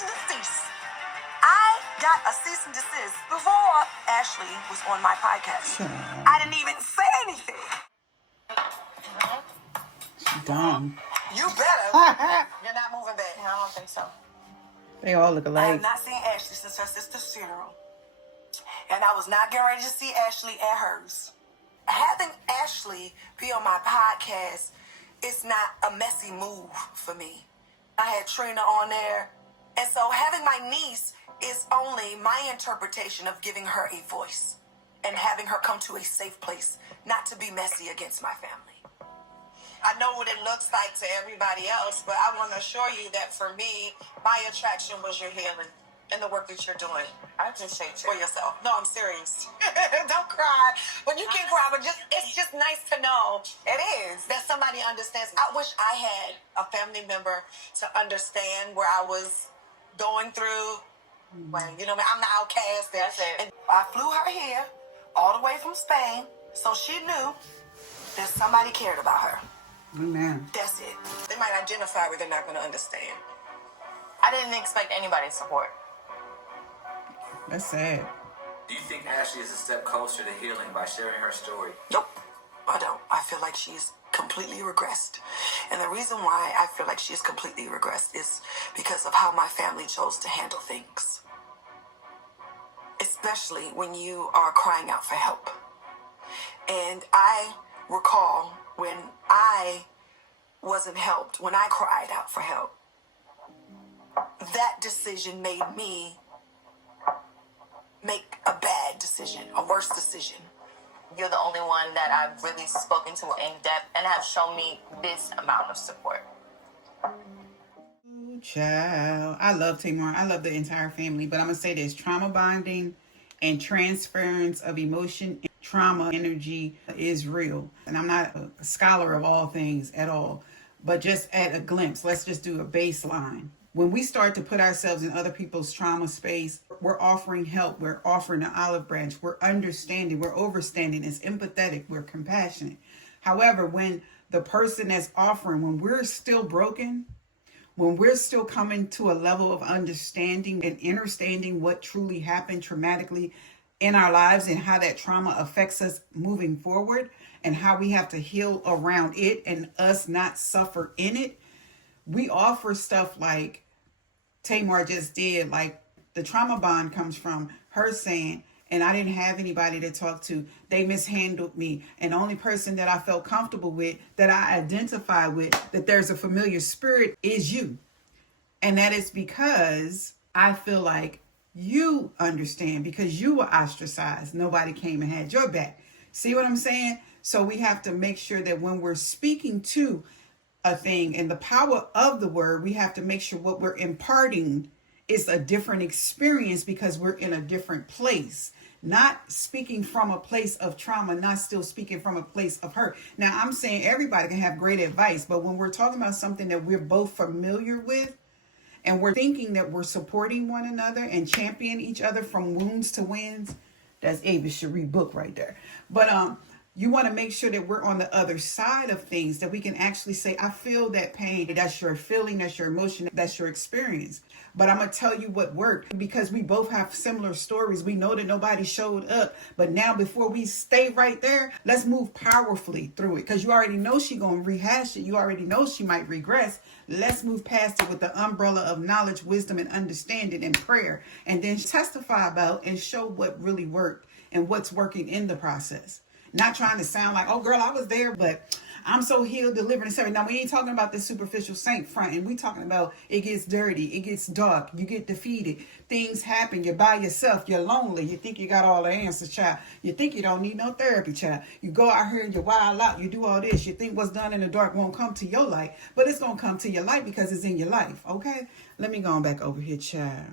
to the cease. I got a cease and desist before Ashley was on my podcast. I didn't even say anything. Dumb. You better. You're not moving back. I don't think so. They all look alike. I have not seen Ashley since her sister's funeral. And I was not getting ready to see Ashley at hers. Having Ashley be on my podcast is not a messy move for me. I had Trina on there. And so having my niece is only my interpretation of giving her a voice and having her come to a safe place, not to be messy against my family. I know what it looks like to everybody else, but I want to assure you that for me, my attraction was your healing and the work that you're doing. I appreciate you. For yourself. No, I'm serious. Don't cry. But you can cry, but it's just nice to know. It is. That somebody understands. I wish I had a family member to understand where I was going through. When, you know, I'm the outcast. That's it. And I flew her here all the way from Spain, so she knew that somebody cared about her. Amen. That's it. They might identify with, they're not going to understand. I didn't expect anybody's support. That's sad. Do you think Ashley is a step closer to healing by sharing her story? Nope, I don't. I feel like she's completely regressed. And the reason why I feel like she's completely regressed is because of how my family chose to handle things. Especially when you are crying out for help. And I recall when I wasn't helped, when I cried out for help, that decision made me make a bad decision, a worse decision. You're the only one that I've really spoken to in depth and have shown me this amount of support. Ooh, child. I love Tamar. I love the entire family. But I'm going to say this. Trauma bonding and transference of emotion, trauma, energy is real. And I'm not a scholar of all things at all. But just at a glimpse, let's just do a baseline. When we start to put ourselves in other people's trauma space, we're offering help. We're offering an olive branch. We're understanding. We're overstanding. It's empathetic. We're compassionate. However, when the person that's offering, when we're still broken, when we're still coming to a level of understanding and understanding what truly happened traumatically in our lives and how that trauma affects us moving forward and how we have to heal around it and us not suffer in it, we offer stuff like Tamar just did. Like the trauma bond comes from her saying, and I didn't have anybody to talk to. They mishandled me. And the only person that I felt comfortable with, that I identify with, that there's a familiar spirit is you. And that is because I feel like you understand, because you were ostracized. Nobody came and had your back. See what I'm saying? So we have to make sure that when we're speaking to a thing and the power of the word, we have to make sure what we're imparting is a different experience because we're in a different place. Not speaking from a place of trauma, not still speaking from a place of hurt. Now, I'm saying everybody can have great advice, but when we're talking about something that we're both familiar with and we're thinking that we're supporting one another and championing each other from wounds to wins, that's Ava Cherie book right there. But you want to make sure that we're on the other side of things, that we can actually say, I feel that pain. That's your feeling, that's your emotion, that's your experience. But I'm going to tell you what worked, because we both have similar stories. We know that nobody showed up. But now, before we stay right there, let's move powerfully through it, because you already know she's going to rehash it. You already know she might regress. Let's move past it with the umbrella of knowledge, wisdom, and understanding and prayer, and then testify about and show what really worked and what's working in the process. Not trying to sound like, oh, girl, I was there, but I'm so healed, delivered, and saved. Now, we ain't talking about the superficial saint front, and we talking about it gets dirty, it gets dark, you get defeated, things happen, you're by yourself, you're lonely, you think you got all the answers, child. You think you don't need no therapy, child. You go out here and you wild out, you do all this, you think what's done in the dark won't come to your light, but it's going to come to your light because it's in your life, okay? Let me go on back over here, child.